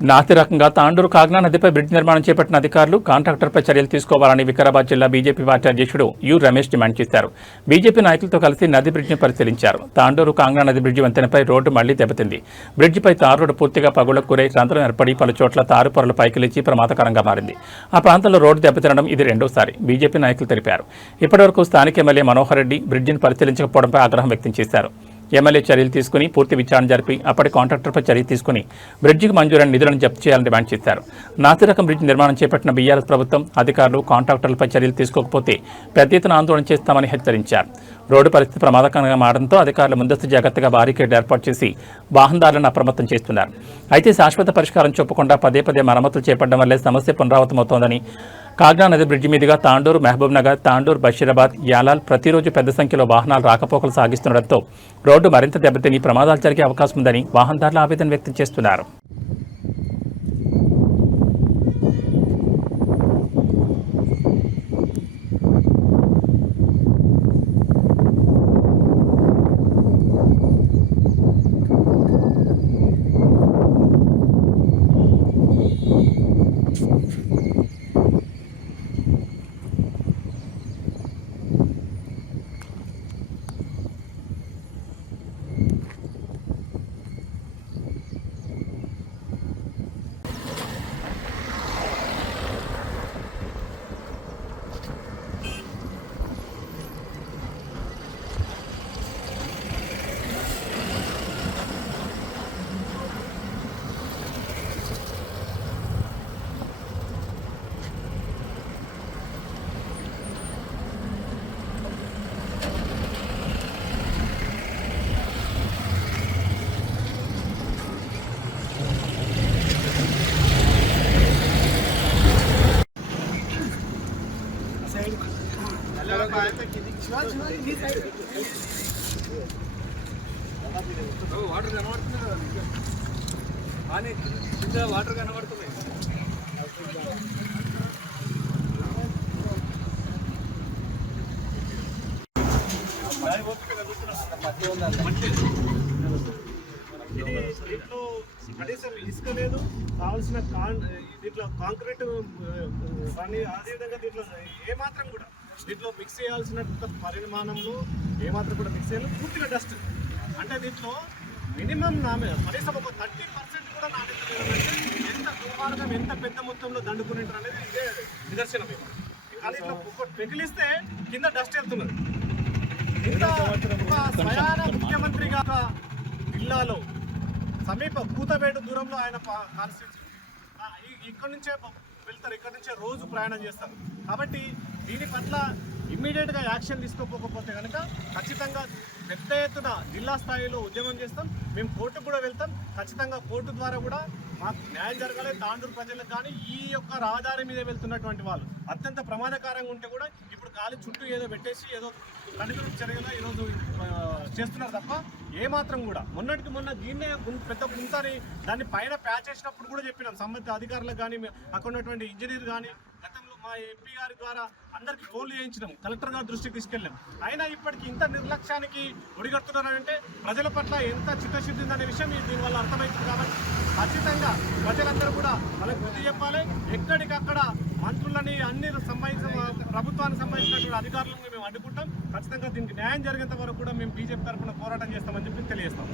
నాసి రకంగా తాండూరు కాగ్నా నదిపై బ్రిడ్జ్ నిర్మాణం చేపట్టిన అధికారులు కాంట్రాక్టర్పై చర్యలు తీసుకోవాలని వికారాబాద్ జిల్లా బీజేపీ పార్టీ అధ్యక్షుడు యు రమేష్ డిమాండ్ చేశారు. బీజేపీ నాయకులతో కలిసి నది బ్రిడ్జిని పరిశీలించారు. తాండూరు కాగ్నా నది బ్రిడ్జి వంతెనపై రోడ్డు మళ్లీ దెబ్బతింది. బ్రిడ్జిపై తారు రోడ్డు పూర్తిగా పగుళ్లకు గురై రంధ్రం ఏర్పడి పలు చోట్ల తారు పొరలు పైకి లేచి ప్రమాదకరంగా మారింది. ఆ ప్రాంతంలో రోడ్డు దెబ్బతినడం ఇది రెండోసారి బీజేపీ నాయకులు తెలిపారు. ఇప్పటివరకు స్థానిక ఎమ్మెల్యే మనోహర్ రెడ్డి బ్రిడ్జిని పరిశీలించకపోవడంపై ఆగ్రహం వ్యక్తం చేశారు. ఎమ్మెల్యే చర్యలు తీసుకుని పూర్తి విచారణ జరిపి అప్పటి కాంట్రాక్టర్పై చర్య తీసుకుని బ్రిడ్జికి మంజూరైన నిధులను జప్తు చేయాలని డిమాండ్ చేశారు. నాసిరకం బ్రిడ్జి నిర్మాణం చేపట్టిన బీఆర్ఎస్ ప్రభుత్వం అధికారులు కాంట్రాక్టర్లపై చర్యలు తీసుకోకపోతే పెద్ద ఎత్తున ఆందోళన చేస్తామని హెచ్చరించారు. రోడ్డు పరిస్థితి ప్రమాదకరంగా మారడంతో అధికారులు ముందస్తు జాగ్రత్తగా బారికేడ్ ఏర్పాటు చేసి వాహనదారులను అప్రమత్తం చేస్తున్నారు. అయితే శాశ్వత పరిష్కారం చూపకుండా పదే పదే మరమ్మతులు చేపట్టడం వల్లే సమస్య పునరావృతమవుతోందని, కాగ్నా నది బ్రిడ్జి మీదుగా తాండూరు, మహబూబ్ నగర్, తాండూరు, బషీరాబాద్, యాలాల్ ప్రతిరోజు పెద్ద సంఖ్యలో వాహనాలు రాకపోకలు సాగిస్తుండటంతో రోడ్డు మరింత దెబ్బతిని ప్రమాదాలు జరిగే అవకాశం ఉందని వాహనదారులు ఆవేదన వ్యక్తం చేస్తున్నారు. వాటర్ కనబడుతుంది కదా, కింద వాటర్ కనబడుతుంది. దీంట్లో కనీసం ఇసుక లేదు, కావాల్సిన దీంట్లో కాంక్రీట్ కానీ అదేవిధంగా దీంట్లో ఏమాత్రం కూడా దీంట్లో మిక్స్ చేయాల్సినంత పరిమాణంలో ఏమాత్రం కూడా మిక్స్ చేయాలి. పూర్తిగా డస్ట్ అంటే దీంట్లో మినిమం కనీసం ఒక 30% కూడా నాణ్యత ఎంత దుర్మార్గం, ఎంత పెద్ద మొత్తంలో దండుకునేటారు అనేది ఇదే నిదర్శనం. కానీ ఇట్లా పెకిలిస్తే కింద డస్ట్ వెళ్తున్నది. ఇంత ఒక స్వయాన ముఖ్యమంత్రిగా జిల్లాలో సమీప కూతవేటు దూరంలో ఆయన కాన్స్టిట్యూన్సీ ఇక్కడ నుంచే వెళ్తారు, ఇక్కడ నుంచే రోజు ప్రయాణం చేస్తారు. కాబట్టి దీని పట్ల ఇమ్మీడియట్గా యాక్షన్ తీసుకోకపోతే కనుక ఖచ్చితంగా పెద్ద ఎత్తున జిల్లా స్థాయిలో ఉద్యమం చేస్తాం. మేము కోర్టుకు కూడా వెళ్తాం. ఖచ్చితంగా కోర్టు ద్వారా కూడా మాకు న్యాయం జరగాలి. తాండూరు ప్రజలకు కానీ ఈ యొక్క రహదారి మీద వెళ్తున్నటువంటి వాళ్ళు అత్యంత ప్రమాదకరంగా ఉంటే కూడా ఇప్పుడు గాలి చుట్టూ ఏదో పెట్టేసి ఏదో కనుగొని చర్యగా ఈరోజు చేస్తున్నారు తప్ప ఏమాత్రం కూడా మొన్నటికి మొన్న దీన్నే పెద్ద గుంతని దాన్ని పైన ప్యాచ్ చేసినప్పుడు కూడా చెప్పినాం సంబంధిత అధికారులకు కానీ అక్కడ ఉన్నటువంటి ఇంజనీర్ కానీ గతంలో మా ఎంపీ గారి ద్వారా అందరికీ ఫోన్లు చేయించినాం, కలెక్టర్ గారి దృష్టికి తీసుకెళ్ళాం. అయినా ఇప్పటికీ ఇంత నిర్లక్ష్యానికి ఒడిగడుతున్నారంటే ప్రజల పట్ల ఎంత చిత్తశుద్ధి ఉందనే విషయం దీనివల్ల అర్థమవుతుంది. కాబట్టి ఖచ్చితంగా ప్రజలందరూ కూడా వాళ్ళకి బుద్ధి చెప్పాలి. ఎక్కడికక్కడ మంత్రులని అన్ని ప్రభుత్వానికి సంబంధించినటువంటి అధికారులను మేము అడ్డుకుంటాం. ఖచ్చితంగా దీనికి న్యాయం జరిగేంత వరకు కూడా మేము బీజేపీ తరఫున పోరాటం చేస్తామని చెప్పి తెలియజేస్తాం.